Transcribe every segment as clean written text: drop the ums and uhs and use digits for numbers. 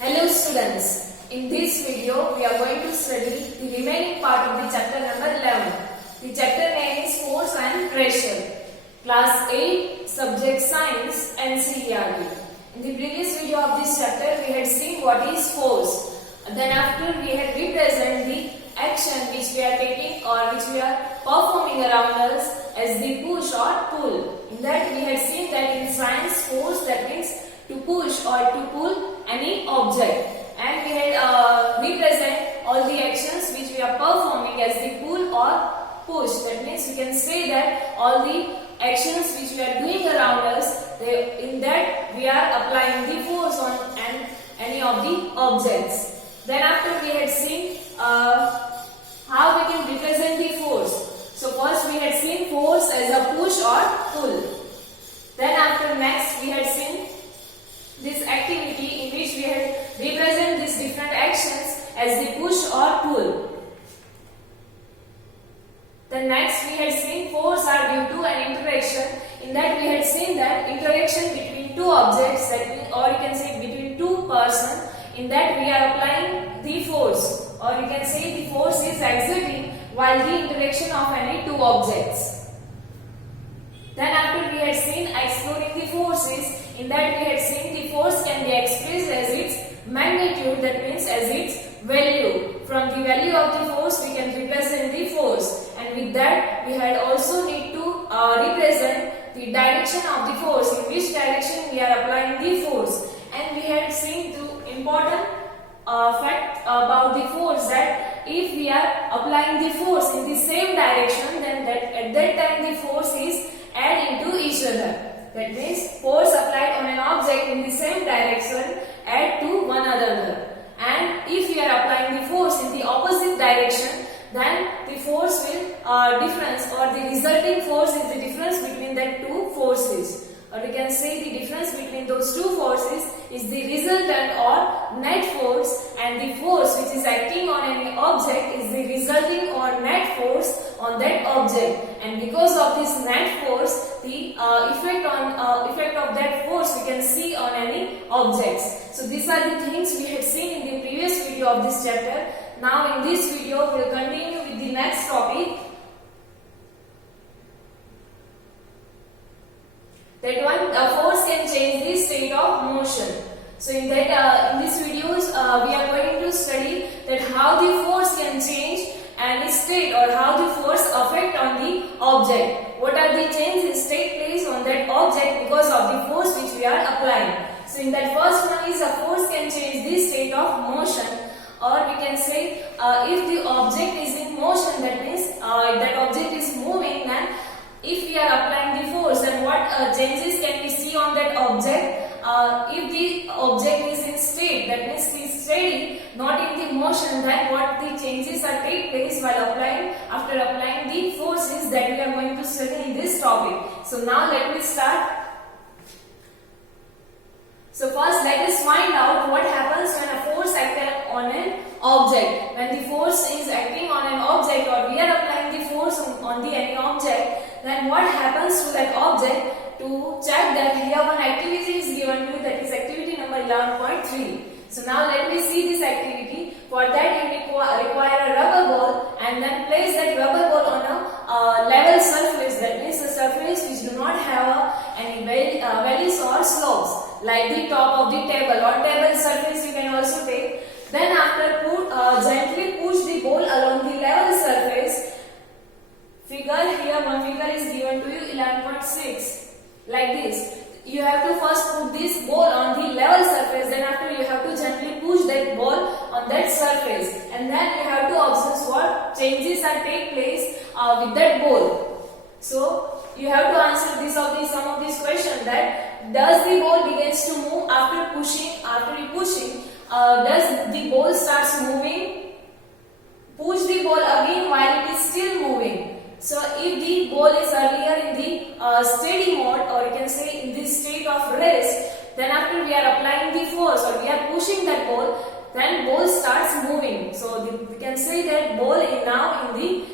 Hello students, in this video we are going to study the remaining part of the chapter number 11. The chapter name is Force and Pressure. Class 8, Subject Science, NCERT. In the previous video of this chapter we had seen what is force. Then after we had represented the action which we are taking or which we are performing around us as the push or pull. In that we had seen that in science force, that means to push or to pull any object, and we had represent all the actions which we are performing as the pull or push. That means we can say that all the actions which we are doing around us, in that we are applying the force on any of the objects. Then after we had seen how we can represent the force. So first we had seen force as a push or pull. Then after next we had seen this activity in which we had represent these different actions as the push or pull. Then next we had seen force are due to an interaction. In that we had seen that interaction between two objects, that means, or you can say between two persons. In that we are applying the force, or you can say the force is exerting while the interaction of any two objects. Then after we had seen exploring the forces. In that we had seen the force can be expressed as its magnitude, that means as its value. From the value of the force we can represent the force, and with that we had also need to represent the direction of the force, in which direction we are applying the force. And we had seen two important fact about the force, that if we are applying the force in the same direction, then at that time the force is add into each other. That means force applied on an object in the same direction add to one another. And if we are applying the force in the opposite direction, then the force will difference, or the resulting force is the difference between the two forces. Or we can say the difference between those two forces is the resultant or net force, and the force which is acting on any object is the resulting or net force on that object. And because of this net force, the effect of that force we can see on any objects. So these are the things we had seen in the previous video of this chapter. Now in this video we will continue with the next topic. That one, force can change the state of motion. So in these videos we are going to study that how the force can change any state, or how the force affect on the object. What are the changes take place on that object because of the force which we are applying. So in that first one is a force can change the state of motion, or we can say if the object is in motion, that means that object is moving, then if we are applying the force, then what changes can we see on that object? If the object is in state, that means it is steady, not in the motion, then what the changes are take place while after applying the forces that we are going to study in this topic. So now let me start. So first let us find out what happens when a force acts on an object. When the force is acting on an object, or we are applying the force on any object, then what happens to that object? To check that, here one activity is given to you, that is activity number 11.3. So now let me see this activity. For that you require a rubber ball, and then place that rubber ball on a level surface, that means a surface which do not have any valleys or slopes, like the top of the table or table surface you can also take. Then after gently push the ball along the level surface. One figure is given to you 11.6, like this. You have to first put this ball on the level surface, then after you have to gently push that ball on that surface, and then you have to observe what changes are take place with that ball. So you have to answer some of these questions, that does the ball begins to move after pushing? After you pushing, does the ball starts moving? Push the ball again while it is still moving. So if the ball is earlier in the steady mode, or you can say in this state of rest, then after we are applying the force, or we are pushing that ball, then ball starts moving. So we can say that ball is now in the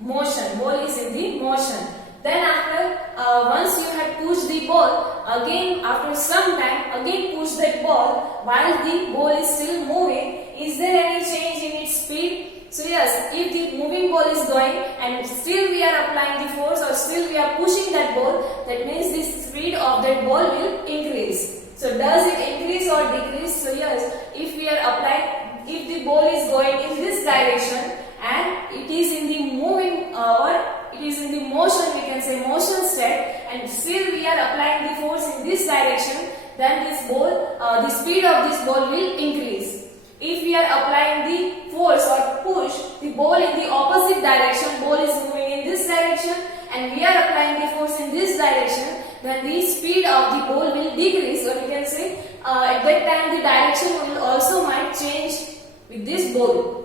motion. Ball is in the motion. Then after once you have pushed the ball, again after some time again push that ball while the ball is still moving, is there any change in its speed? So yes, if the moving ball is going and still we are applying the force or still we are pushing that ball, that means the speed of that ball will increase. So does it increase or decrease? So yes, if we are applying, if the ball is going in this direction and it is in the moving or it is in the motion, we can say motion state, and still we are applying the force in this direction, then this ball, the speed of this ball will increase. If we are applying the force or push the ball in the opposite direction, ball is moving in this direction and we are applying the force in this direction, then the speed of the ball will decrease, or you can say at that time the direction will also might change with this ball.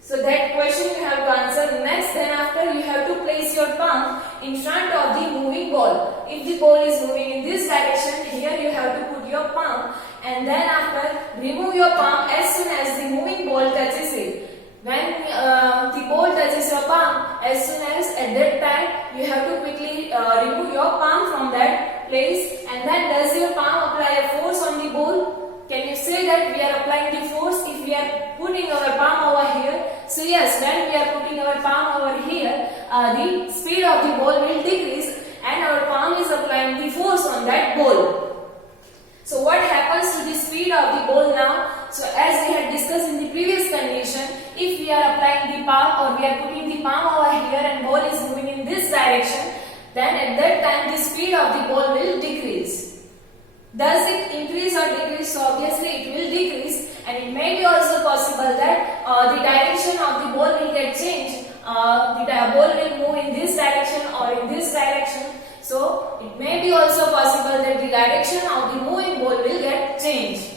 So that question you have to answer next. Then after you have to place your palm in front of the moving ball. If the ball is moving in this direction, here you have to put your palm, and then after remove your palm as soon as the moving ball touches it. When the ball touches your palm, as soon as at that time you have to quickly remove your palm from that place, and then does your palm apply a force on the ball? Can you say that we are applying the force if we are putting our palm over here? So yes, when we are putting our palm over here, the speed of the ball will decrease and our palm is applying the force on that ball. So what happens to the speed of the ball now? So as we had discussed in the previous condition, if we are applying the palm or we are putting the palm over here and ball is moving in this direction, then at that time the speed of the ball will decrease. Does it increase or decrease? So obviously it will decrease, and it may be also possible that the direction of the ball will get changed. The ball will move in this direction or in this direction. So it may be also possible that the direction of the moving ball will get changed.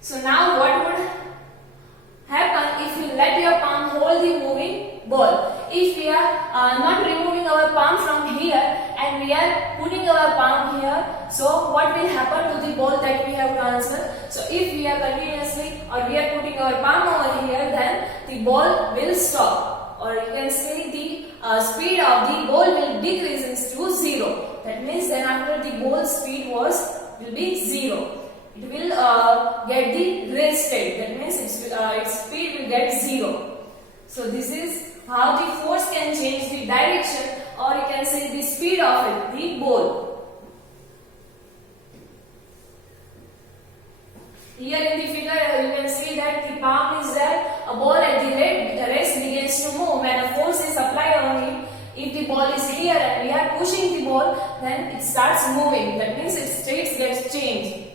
So now what would happen if you let your palm hold the moving ball? If we are not removing our palm from here and we are putting our palm here, so what will happen to the ball that we have transferred? So if we are continuously or we are putting our palm over here, then the ball will stop, or you can say the speed of the ball will decrease to 0. That means then after the ball speed will be 0. It will get the rest state. That means its speed will get 0. So this is how the force can change the direction, or you can say the speed of it, the ball. Here in the figure you can see that the palm is there, a ball at the rest begins to move when a force is applied on it. If the ball is here and we are pushing the ball, then it starts moving. That means its state gets changed.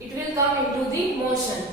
It will come into the motion.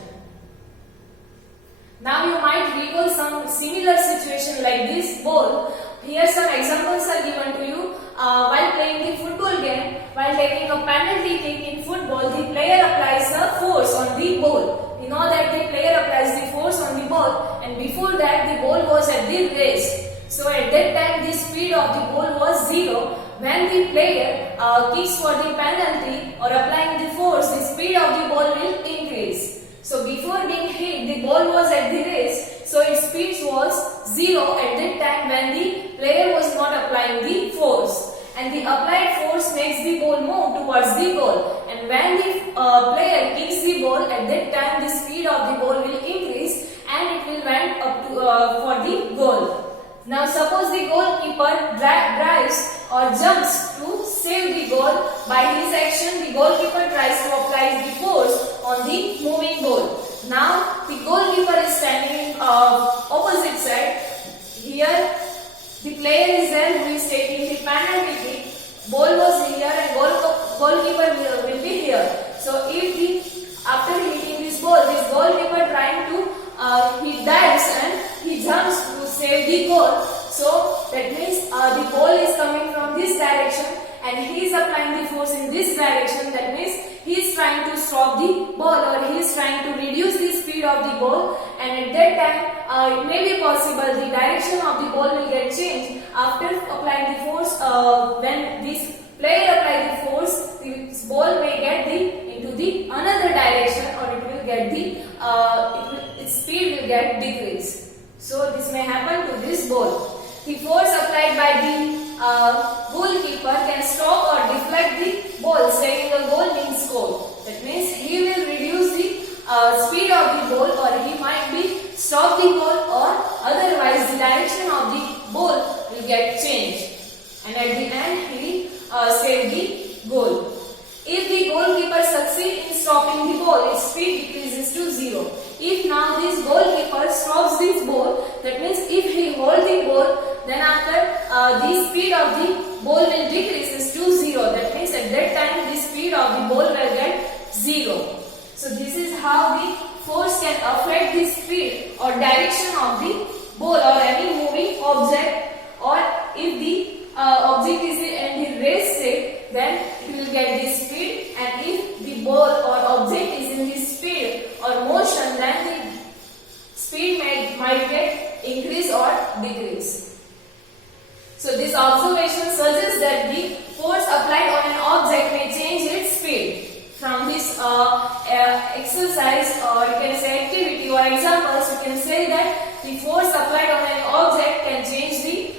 Now you might recall some similar situation like this ball. Here some examples are given to you. While playing the football game, while taking a penalty kick in football, the player applies a force on the ball. You know that the player applies the force on the ball, and before that the ball was at the rest. So at that time the speed of the ball was 0. When the player kicks for the penalty or applying the force, the speed of the ball will increase. So before being hit, the ball was at the rest, so its speed was 0 at that time when the player was not applying the force. And the applied force makes the ball move towards the goal. And when the player kicks the ball, at that time the speed of the ball will increase and it will went up to for the goal. Now suppose the goalkeeper drives or jumps to save the goal. By his action, the goalkeeper tries to apply the force on the moving ball. Now the goalkeeper is standing in opposite side. Here the player is there who is taking the penalty kick. Ball was here and goalkeeper will be here. So if after hitting this goalkeeper trying to he dives and he jumps to save the goal. So that means the ball is coming from this direction and he is applying the force in this direction. That means he is trying to stop the ball, or he is trying to reduce the speed of the ball, and at that time it may be possible the direction of the ball will get changed after applying the force. When this player apply the force, the ball may get into the another direction, or it will get its speed will get decreased. So this may happen to this ball. The force applied by the goalkeeper can stop or deflect the ball, saving a goal being scored. stopping the ball, its speed decreases to 0. If now this goalkeeper stops this ball, that means if he holds the ball, then after the speed of the ball will decreases to 0. That means at that time the speed of the ball will get 0. So this is how the force can affect the speed or direction of the ball or any moving object, or if the object is in the rest state, then it will get the speed, and if the ball or object is in the speed or motion, then the speed might get increase or decrease. So this observation suggests that the force applied on an object may change its speed. From this exercise, or you can say activity or examples, you can say that the force applied on an object can change the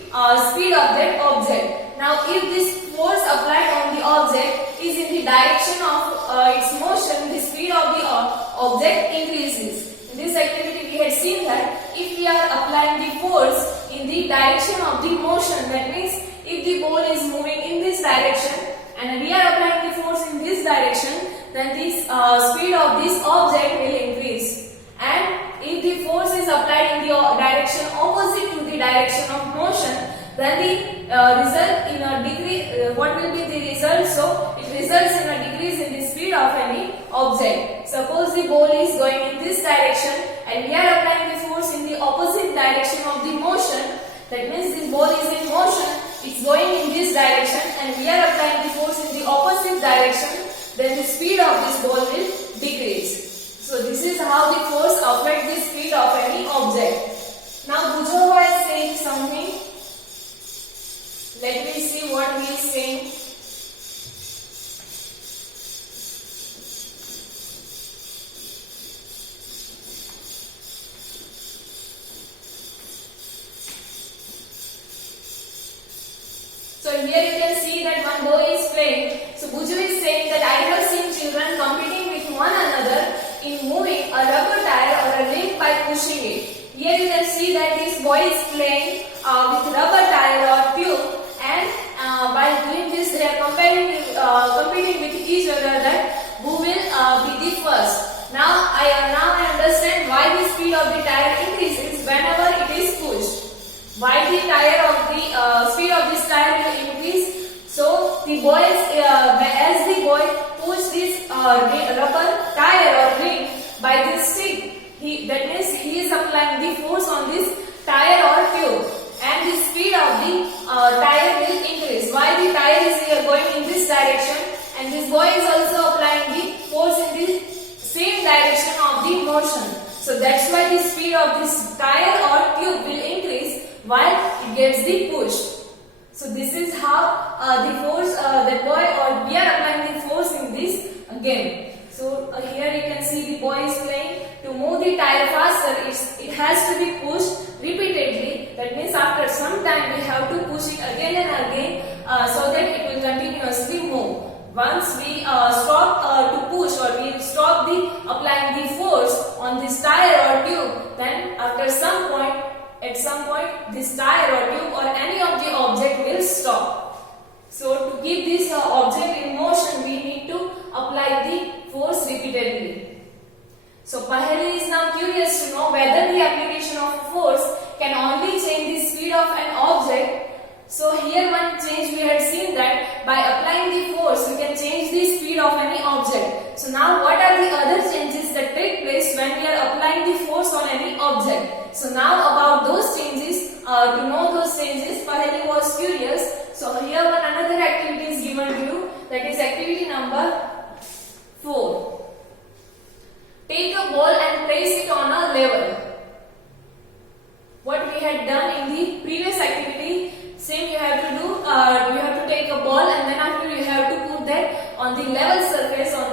speed of that object. Now if this force applied on the object is in the direction of its motion, the speed of the object increases. In this activity we had seen that if we are applying the force in the direction of the motion, that means if the ball is moving in this direction and we are applying the force in this direction, then the speed of this object will increase. And if the force is applied in the direction opposite to the direction of motion, then the result in a decrease. What will be the result? So it results in a decrease in the speed of any object. Suppose the ball is going in this direction and we are applying the force in the opposite direction of the motion. That means this ball is in motion, it's going in this direction, and we are applying the force in the opposite direction, then the speed of this ball will decrease. So this is how the force affects the speed of any object. Now Bujova is saying something. Let me see what he is saying. So here you can see that one boy is playing. So Buju is saying that I have seen children competing with one another in moving a rubber tire or a ring by pushing it. Here you can see that this boy is playing with rubber tire or tube, and while doing this they are competing with each other that who will be the first. Now I understand why the speed of the tire increases whenever it is pushed. Why the tire of the speed of this tire will increase? So the boy as the boy pushes this rubber tire or ring by this stick, that means he is applying the force on this tire or tube, and the speed of the tire will increase. Why the tire is here going in this direction, and this boy is also applying the force in the same direction of the motion. So that's why the speed of this tire or tube will increase while it gets the push. So this is how the force that boy, or we are applying the force in this game. So here you can see the boy is playing. To move the tire faster, it has to be pushed repeatedly. That means after some time we have to push it again and again so that it will continuously move. Once we stop to push, or we stop the applying the force on this tire or tube, then after some point, at some point this tire or tube or any of the object will stop. So to keep this object in motion, we need to apply the force repeatedly. So Paheli is now curious to know whether the application of force can only change the speed of an object. So here one change we had seen that by applying the force we can change the speed of any object. So now what are the other changes that take place when we are applying the force on any object? So now about those changes, to know those changes, Paheli was curious. So here one another activity is given to you, that is activity number 4. Take a ball and place it on a level. What we had done in the previous activity, same you have to do. You have to take a ball, and then after you have to put that on the level surface, or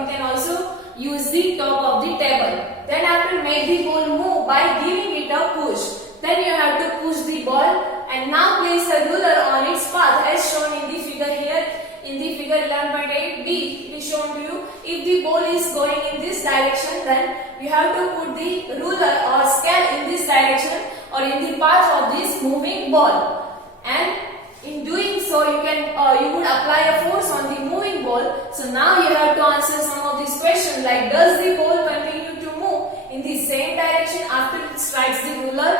you can also use the top of the table. Then after make the ball move by giving it a push. Then you have to push the ball, and now place a ruler on its path as shown in the figure here. In the figure 11.8b, it is shown to you. If the ball is going in this direction, then you have to put the ruler or scale in this direction or in the path of this moving ball. And in doing so, you would apply a force on the moving ball. ball. So now you have to answer some of these questions like, does the ball continue to move in the same direction after it strikes the ruler?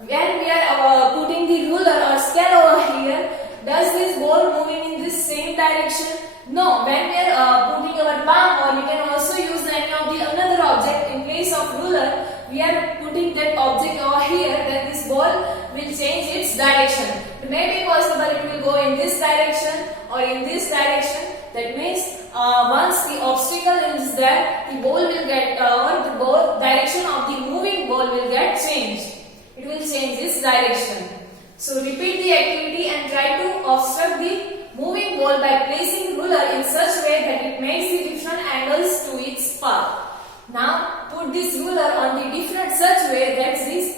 When we are putting the ruler or scale over here, does this ball moving in this same direction? No. When we are putting our palm, or we can also use any of the another object in place of ruler, we are putting that object over here, then this ball will change its direction. It may be possible it will go in this direction or in this direction. That means once the obstacle is there, the ball will get or the ball direction of the moving ball will get changed. It will change its direction. So repeat the activity and try to obstruct the moving ball by placing ruler in such way that it makes the different angles to its path. Now put this ruler on the different such way that this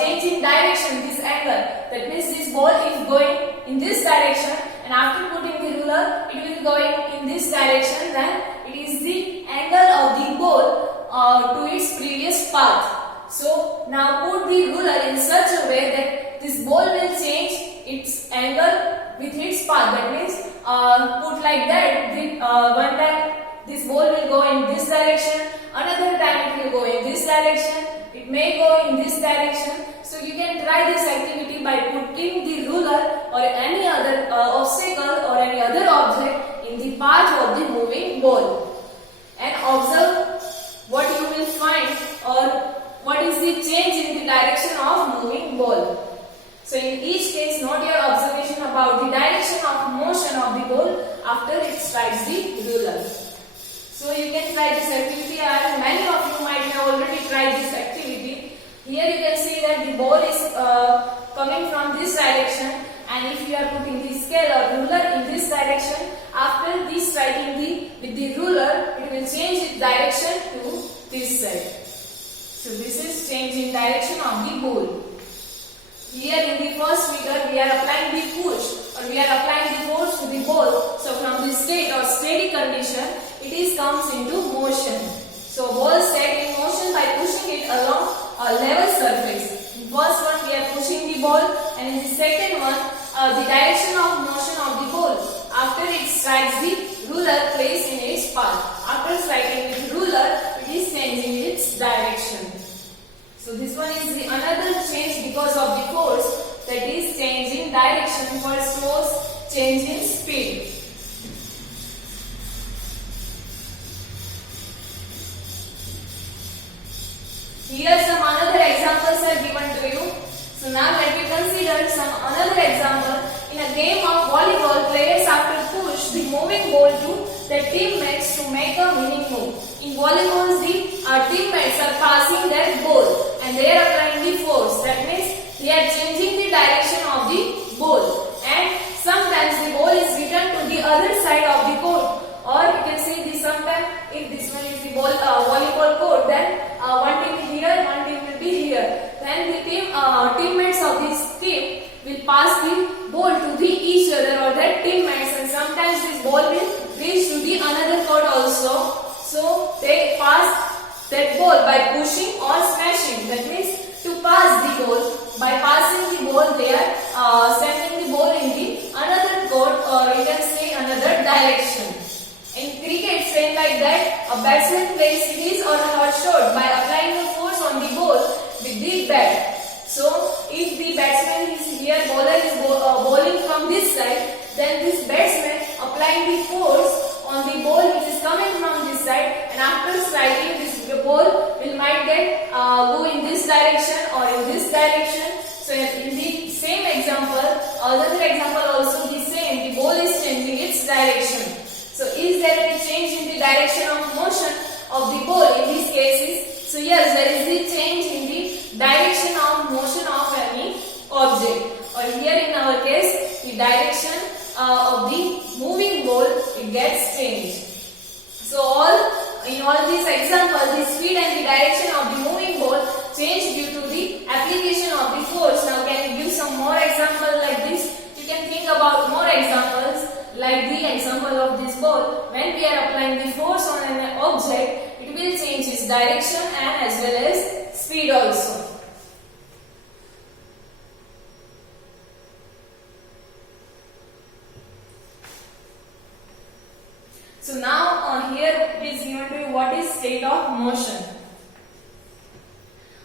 change in direction, this angle. That means this ball is going in this direction, and after putting the ruler, it will going in this direction. Then it is the angle of the ball to its previous path. So now put the ruler in such a way that this ball will change its angle with its path. That means put like that. One time this ball will go in this direction, another time it will go in this direction, it may go in this direction. So you can try this activity by putting the ruler or any other obstacle or any other object in the path of the moving ball, and observe what you will find or what is the change in the direction of moving ball. So in each case, note your observation about the direction of motion of the ball after it strikes the ruler. So you can try this activity, and many of you might have already tried this activity. Here you can see that the ball is coming from this direction, and if you are putting the scale or ruler in this direction, after this striking with the ruler, it will change its direction to this side. So this is change in direction of the ball. Here in the first figure, we are applying the push, or we are applying the force to the ball. So from the state or steady condition, it comes into motion. So ball set in motion by pushing it along a level surface. In first one, we are pushing the ball, and in the second one, the direction of motion of the ball after it strikes the ruler placed in its path. After striking with ruler, it is changing its direction. So this one is the another change because of the force, that is change in direction. First was change in speed. Here some another examples are given to you. So now let me consider some another example. In a game of volleyball, players after push the moving ball to their teammates to make a winning move. In volleyball, the teammates are passing their ball and they are applying the force. That means they are changing the direction of the ball, and sometimes the ball is returned to the other side of the court. Or you can see this sometimes, if this one is the ball volleyball court, then one team here, one team will be here. Then the teammates of this team will pass the ball to the each other or their teammates, and sometimes this ball will reach to the another court also. So they pass that ball by pushing or smashing. That means to pass the ball, by passing the ball they are sending the ball in the another court, or you can say another direction. In cricket, same like that, a batsman plays his or her shot by applying the force on the ball with the bat. So if the batsman is here, bowler is bowling from this side, then this batsman applying the force on the ball which is coming from this side, and after striking this ball will might get go in this direction or in this direction. So in the same example, another example also the same, the ball is changing its direction. So is there any change in the direction of motion of the ball in these cases? So yes, there is the change in the direction of motion of any object. Or here in our case, the direction of the moving ball, it gets changed. So in all these examples, the speed and the direction of the moving ball change due to the application of the force. Now can you give some more examples like this? You can think about more examples like the example of this ball. When we are applying the force on an object, it will change its direction and as well as speed also. So now here it is given to you what is state of motion.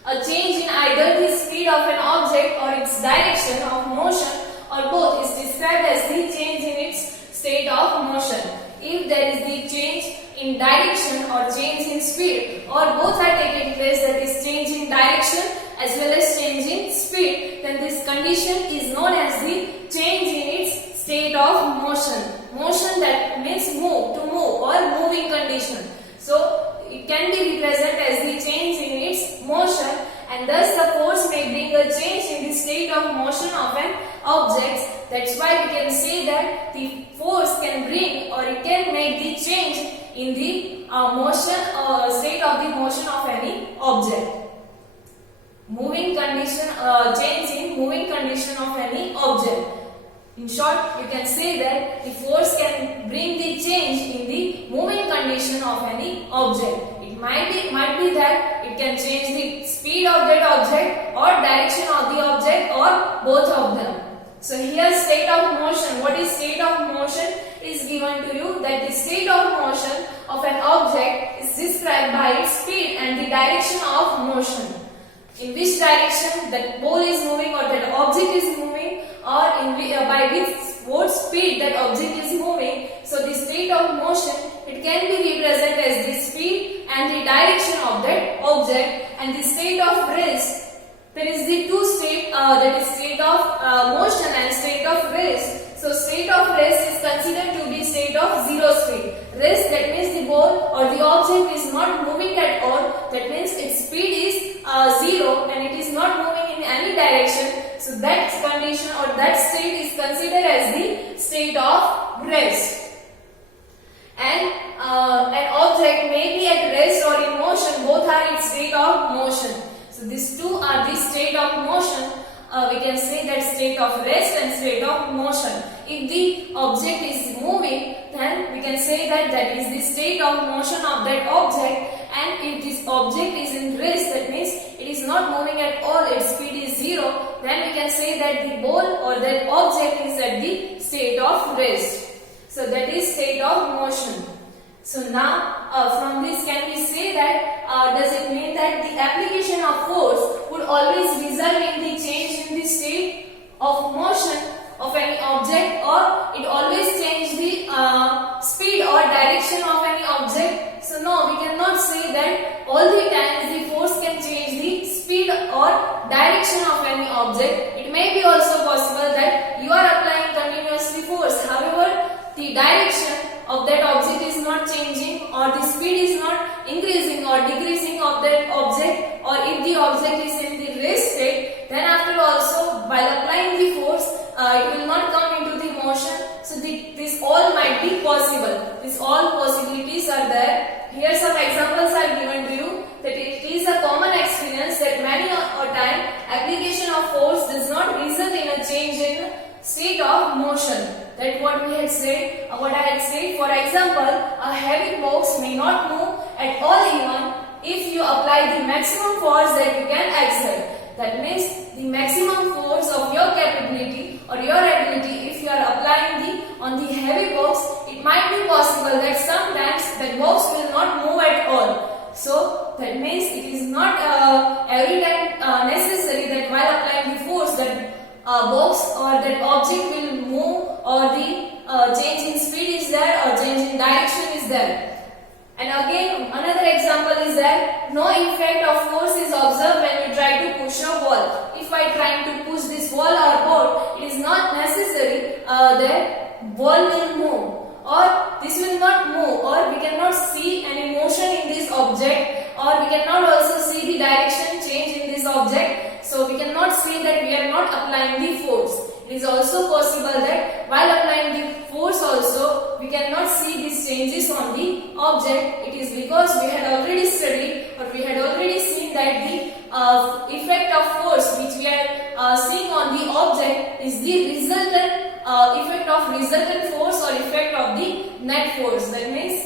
A change in either the speed of an object or its direction of motion or both is described as the change in its state of motion. If there is the change in direction or change in speed or both are taking place, that is change in direction as well as change in speed, then this condition is known as the change in its state of motion. Motion, that means move, to move or moving condition. So it can be represented as the change in its motion, and thus the force may bring a change in the state of motion of an object. That's why we can say that the force can bring or it can make the change in the motion or state of the motion of any object. Moving condition, change in moving condition of any object. In short, you can say that the force can bring the change in the moving condition of any object. It might be that it can change the speed of that object or direction of the object or both of them. So here state of motion, what is state of motion is given to you, that the state of motion of an object is described by its speed and the direction of motion. In which direction that ball is moving or that object is moving, or by what speed that object is moving. So the state of motion, it can be represented as the speed and the direction of that object, and the state of rest. There is the two state, that is state of motion and state of rest. So state of rest is considered to be state of zero speed. Rest, that means the ball or the object is not moving at all. That means its speed is zero and it is not moving in any direction. So that condition or that state is considered as the state of rest. And an object may be at rest or in motion, both are in state of motion. So these two are the state of motion. We can say that state of rest and state of motion. If the object is moving, then we can say that that is the state of motion of that object. And if this object is in rest, that means it is not moving at all, its speed is zero, then we can say that the ball or that object is at the state of rest. So that is state of motion. So now from this can we say that does it mean that the application of force would always result in the change in the state of motion of any object, or it always change the speed or direction of any object? So no, we cannot say that all the times the force can change the speed or direction of any object. It may be also possible that you are applying continuously force, however the direction of that object is not changing, or the speed is not increasing or decreasing of that object, or if the object is in the rest state, then after also while applying the force it will not come into the motion. So this all might be possible. These all possibilities are there. Here some examples are given to you, that it is a common experience that many a time application of force does not result in a change in state of motion. That what we had said, what I had said. For example, a heavy box may not move at all even if you apply the maximum force that you can exert. That means the maximum force of your capability or your ability, if you are applying on the heavy box, it might be possible that sometimes that box will not move at all. So that means it is not every time necessary that while applying the force that box or that object will move, or the change in speed is there or change in direction is there. And again another example is that no effect of force is observed when you try to push a wall. If I try to push this wall or board, it is not necessary that wall will move, or this will not move, or we cannot see any motion in this object, or we cannot also see the direction change in this object. So we cannot say that we are not applying the force. It is also possible that while applying the force also we cannot see these changes on the object. It is because we had already studied or we had already seen that the effect of force which we are seeing on the object is the resultant effect of resultant force or effect of the net force. That means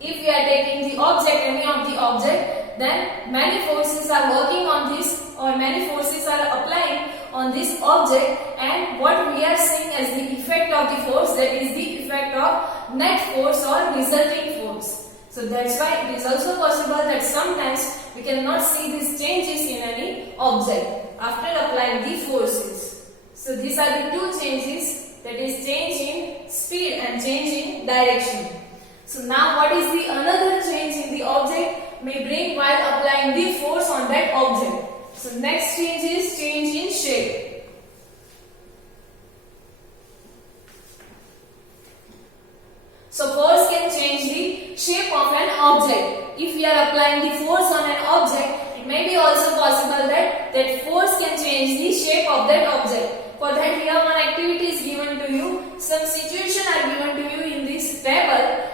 if we are taking the object, any of the object, then many forces are working on this, or many forces are applying on this object, and what we are seeing as the effect of the force, that is the effect of net force or resulting force. So that's why it is also possible that sometimes we cannot see these changes in any object after applying the forces. So these are the two changes, that is change in speed and change in direction. So now what is the another change in the object may bring while applying the force on that object? So next change is change in shape. So force can change the shape of an object. If we are applying the force on an object, it may be also possible that force can change the shape of that object. For that, here one activity is given to you. Some situation are given to you in this table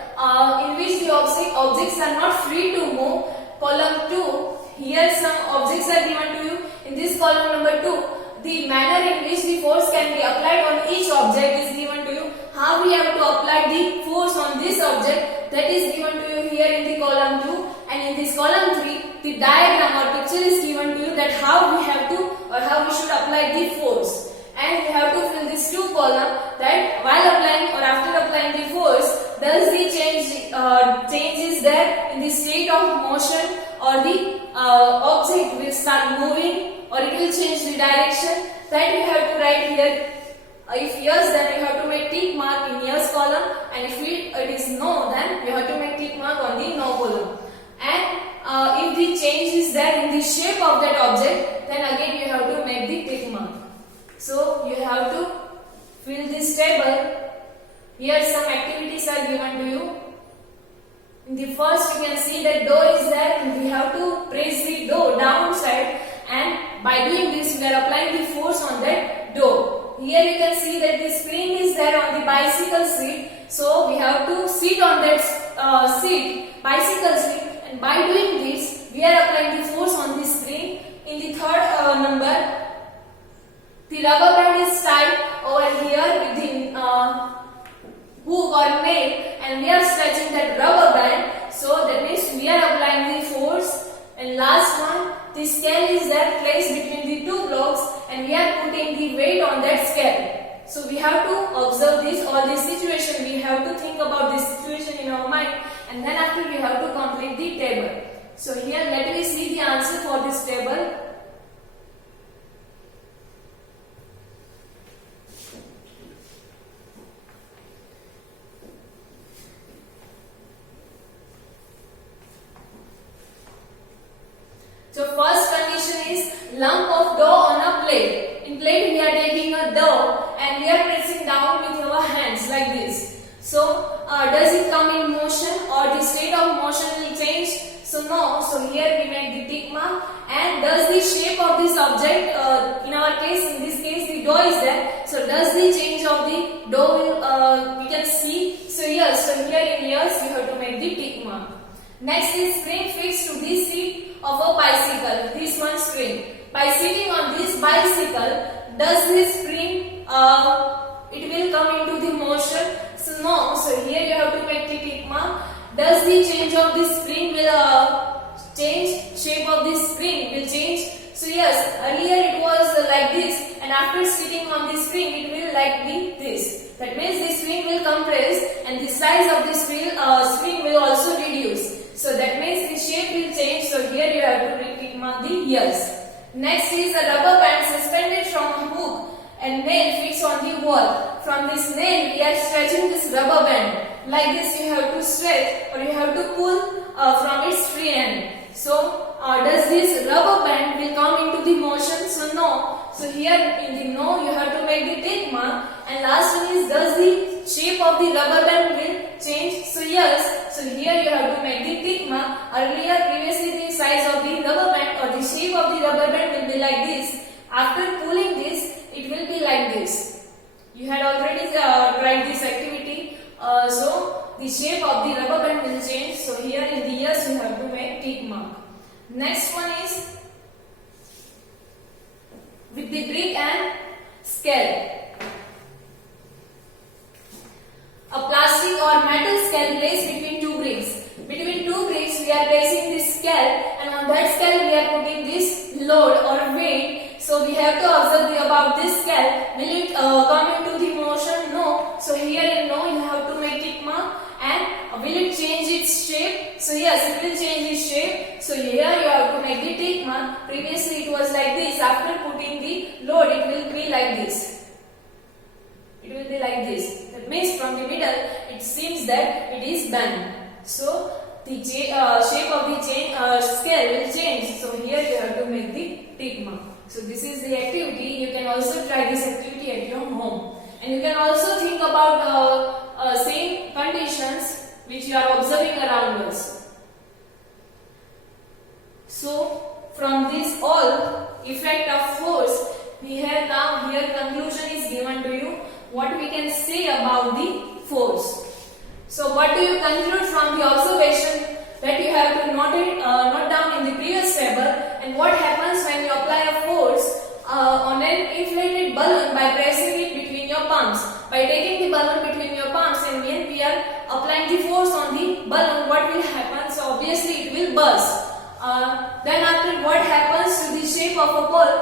in which the objects are not free to move. Column 2, here some objects are given to you. In this column number 2, the manner in which the force can be applied on each object is given to you. How we have to apply the force on this object, that is given to you here in the column 2, and in this column 3 the diagram or picture is given to you that how we have to or how we should apply the force, and we have to fill this two column that while applying or after applying the force, does the change is there in the state of motion, or the object will start moving, or it will change the direction. That you have to write here. If yes, then you have to make tick mark in yes column, and if it is no, then you have to make tick mark on the no column. And if the change is there in the shape of that object, then again you have to make the tick mark. So you have to fill this table. Here some activities are given to you. In the first, you can see that door is there, and we have to press the door downside, and by doing this we are applying the force on that door. Here you can see that the spring is there on the bicycle seat, so we have to sit on that bicycle seat, and by doing this we are applying the force on the spring. In the third number, the rubber band is tied over here with the hook or nail, and we are stretching that rubber band, so that means we are applying the force. And last one, the scale is there placed between the two blocks, and we are putting the weight on that scale. So we have to observe all this situation. We have to think about this situation in our mind, and then after we have to complete the table. So here let me see the answer for this table. So first condition is lump of dough on a plate. In plate we are taking a dough and we are pressing down with our hands like this. So does it come in motion, or the state of motion will change? So no. So here we make the tick mark. And does the shape of this object, in our case, in this case the dough is there. So does the change of the dough will we can see? So yes. So here in yes you have to make the tick mark. Next is spring fixed to the seat of a bicycle. This one spring. By sitting on this bicycle, does this spring it will come into the motion? So no. So here you have to make the tick mark. Does the change of this spring will change? Shape of this spring will change. So yes, earlier it was like this, and after sitting on the spring it will like this. That means the spring will compress, and the size of the spring will also reduce. So that means the shape will change. So here you have to tick mark the yes. Next is a rubber band suspended from a hook and nail fixed on the wall. From this nail we are stretching this rubber band. Like this you have to stretch, or you have to pull from its free end. So does this rubber band will come into the motion? So no. So here in the no you have to make the tick mark. And last one is, does the shape of the rubber band will change? So yes. So here you have to make the tick mark. Previously the size of the rubber band or the shape of the rubber band will be like this. After pulling this, it will be like this. You had already tried this activity. So the shape of the rubber band will change. So here in the yes you have to make tick mark. Next one is with the brick and scale. A plastic or metal scale placed between two bricks. Between two bricks we are placing this scale, and on that scale we are putting this load or weight. So we have to observe about this scale. Will it come into the motion? No. So here in no you have to make tick mark. will it change its shape? So yes, it will change its shape. So here you have to make the tick mark. Previously it was like this. After putting the load, it will be like this. It will be like this. That means from the middle, it seems that it is bent. So the shape of the scale will change. So here you have to make the tick mark. So this is the activity. You can also try this activity at your home. And you can also think about same conditions which you are observing around us. So from this all effect of force, we have now here conclusion is given to you. What we can say about the force. So what do you conclude from the observation that you have to note down in the previous table, and what happens when you apply a force on an inflated balloon by pressing it between your palms? By taking the balloon between your palms and when we are applying the force on the balloon, what will happen? So obviously it will burst. Then after, what happens to the shape of a ball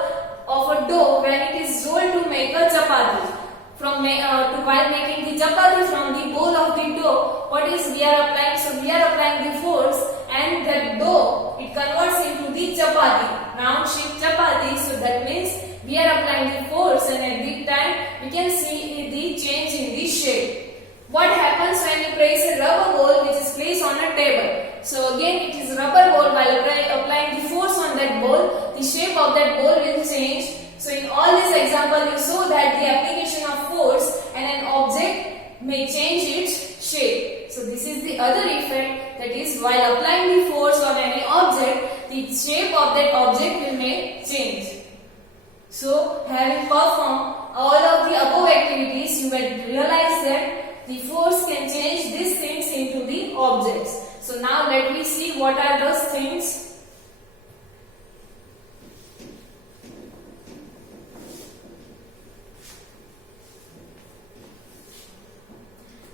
of a dough when it is rolled to make a chapati? While making the chapati from the bowl of the dough, what is we are applying? So we are applying the force, and that dough, it converts into the chapati, round shaped chapati. So that means we are applying the force, and at the time we can see the change in the shape. What happens when you place a rubber ball which is placed on a table? So again it is rubber ball. While applying the force on that ball, the shape of that ball will change. So in all this example, you saw that the application of force and an object may change its shape. So this is the other effect, that is, while applying the force on any object, the shape of that object will may change. So having performed all of the above activities, you will realize that the force can change these things into the objects. So now let me see what are those things.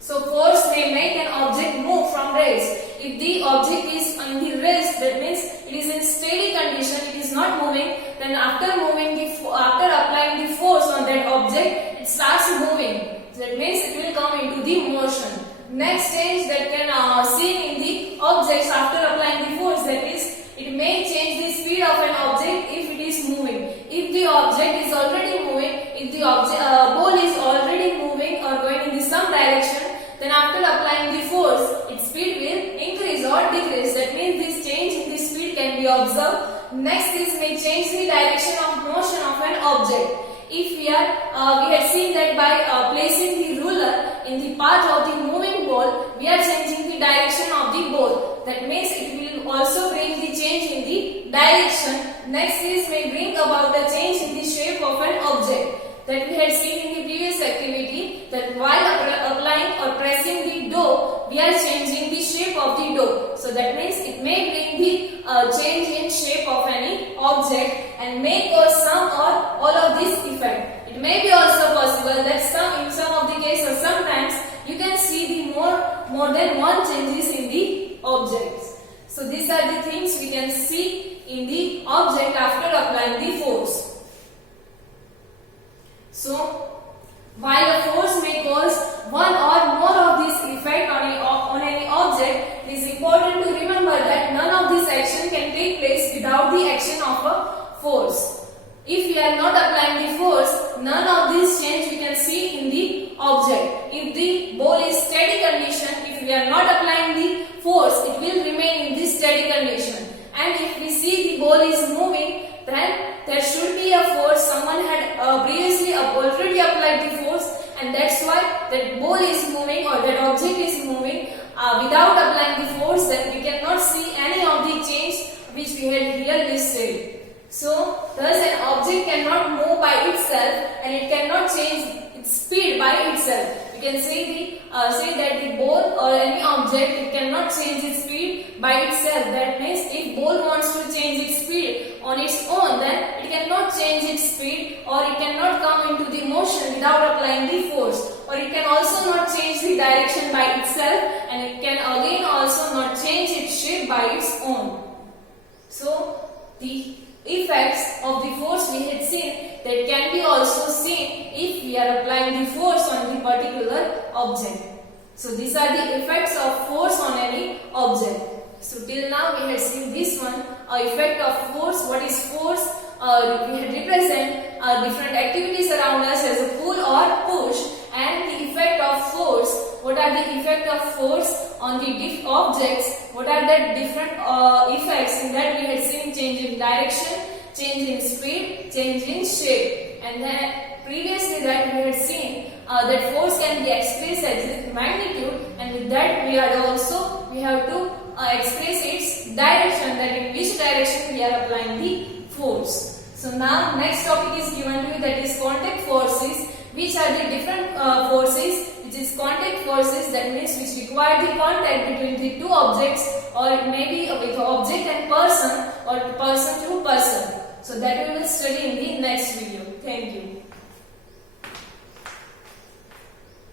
So force may make an object move from rest. If the object is on the rest, that means it is in steady condition, it is not moving. Then after applying the force on that object, it starts moving. So that means it will come into the motion. Next change that can seen in the objects after applying the force, that is, it may change the speed of an object if it is moving. If the object is already moving, if the ball is already moving or going in some direction, then after applying the force, its speed will increase or decrease. That means this change in the speed can be observed. Next, this may change the direction of motion of an object. If we had seen that by placing the ruler in the path of the moving ball, we are changing the direction of the ball. That means it will also bring the change in the direction. Next, this may bring about the change in the shape of an object. That we had seen in the previous activity, that while applying or pressing the dough, we are changing the shape of the dough. So that means it may bring the change in shape of any object and may cause some or all of this effect. It may be also possible that in some of the cases, sometimes you can see the more than one changes in the objects. So these are the things we can see in the object after applying the force. So, while a force may cause one or more of this effect on any object, it is important to remember that none of this action can take place without the action of a force. If we are not applying the force, none of this change we can see in the object. If the ball is steady condition, if we are not applying the force, it will remain in this steady condition. And if we see the ball is moving, then there should be a force. Someone had previously already applied the force, and that's why that ball is moving or that object is moving. Without applying the force, then we cannot see any of the change which we had here listed. So, thus an object cannot move by itself and it cannot change its speed by itself. We can say that the ball or any object, it cannot change its speed by itself. That means if ball wants to change its speed on its own, then it cannot change its speed, or it cannot come into the motion without applying the force, or it can also not change the direction by itself, and it can again also not change its shape by its own. So the effects of the force we had seen, that can be also seen if we are applying the force on the particular object. So these are the effects of force object. So till now we had seen this one, effect of force. What is force? We had represent different activities around us as a pull or push, and the effect of force. What are the effect of force on the objects? What are the different effects? In that we had seen change in direction, change in speed, change in shape, and then previously that we had seen that force can be expressed as its magnitude, and with that we have to express its direction, that in which direction we are applying the force. So now next topic is given to you, that is contact forces. Which are the different forces? Which is contact forces, that means which require the contact between the two objects, or it may be with object and person, or person to person. So that we will study in the next video. Thank you.